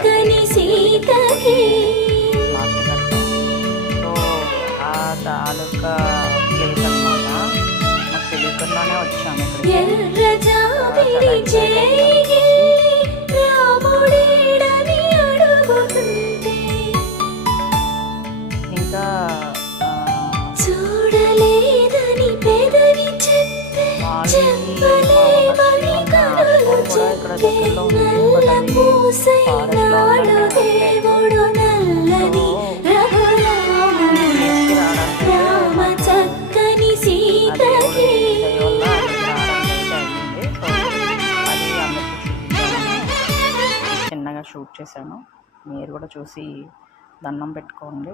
చక్కని సీతకి లాస్ట్ కడతాం. సో ఆ తాలూకా ప్లేస్ అనమాట. నాకు తెలియకుండానే వచ్చాము ఇక్కడికి. ఎర్ర జాబిలి చేయి రాముడేడని అడుగుతుంటే ఇంకా చూడలేదని పెదవి చెప్పే చెప్పలేమని కనులు చెప్పే నల్ల పూసైనాడు దేవుడు నల్లని రఘురాముడు రామ చక్కని సీతకి చిన్నగా షూట్ చేశాను. మీరు కూడా చూసి దండం పెట్టుకోండి.